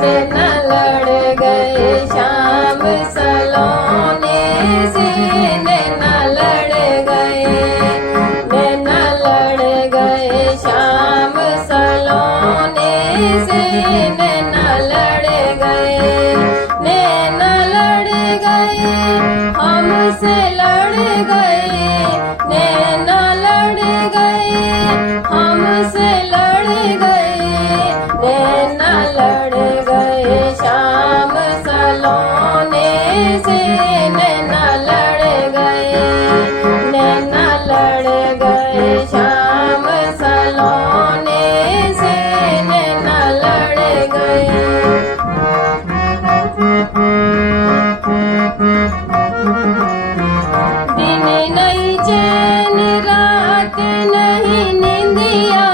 नैना लड़ गए शाम सलोने से, नैना लड़ गए, नैना लड़ गए शाम सलोने से, नैना लड़ गए, नैना लड़ गए हमसे लड़ गए, नैना लड़ गए हमसे लड़ गए, नैना लड़ गए शाम सलोने से, नैना लड़ गए, नैना लड़ गए शाम सलोने से, नैना लड़ गए। दिन नहीं चैन रात नहीं निंदिया,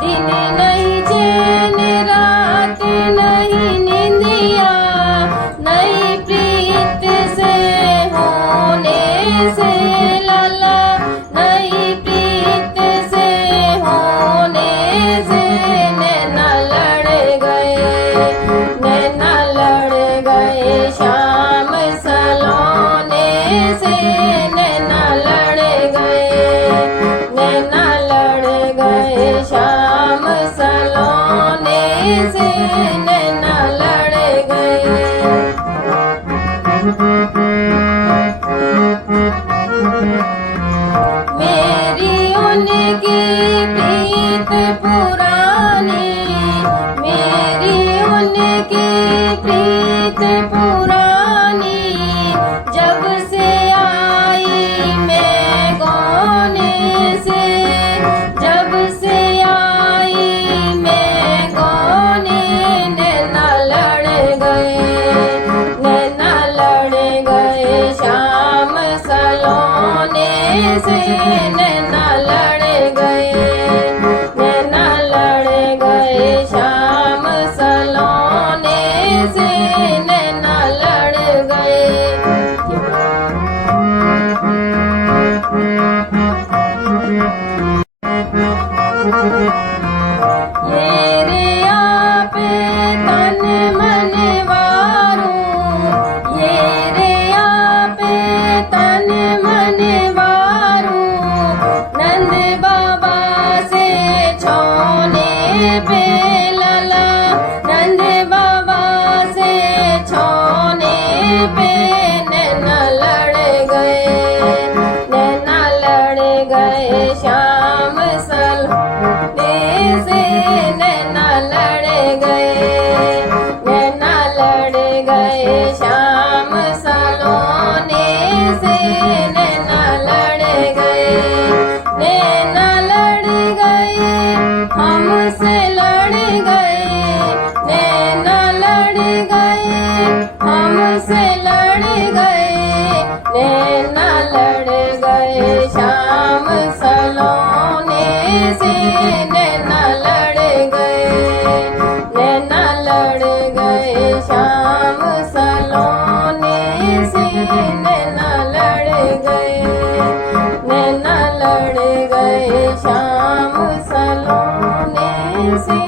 दिन नहीं चैन रात नहीं निंदिया, नई प्रीत से होने से लाला, नई प्रीत से होने से, नैना लड़ गए, नैना लड़ गए शाम सलोने से, नैना लड़ गए, नैना लड़ गए शाम सलोने से, नैना लड़ गए। मेरी उनकी प्रीत पुरानी, मेरी उनकी प्रीत पुरानी, जब से आई मैं गौने से, जब से आई मैं गौने, नैना लड़ गए, नैना लड़ गए शाम सलोने से, नैना लड़ गए, नैना लड़ गए शाम सलोने से, नैना लड़ गए। ये रे आप तन मन वारूं, ये रे आप तन मन वारूं, नंद बाबा से छोने पे लाला, नंद बाबा से छोने पे, नैना लड़ गए, नैना लड़ गए शाम सलोने से, नैना लड़ गए, नैना लड़ गए शाम सलोने से, नैना लड़ गए, नैना लड़ गए हमसे लड़ गए, नैना लड़ गए हमसे लड़ गए, नैना लड़ गए शाम सलोने से, नैना लड़ गए, नैना लड़ गए शाम सलोने से, नैना लड़ गए, नैना लड़ गए शाम सलोने से।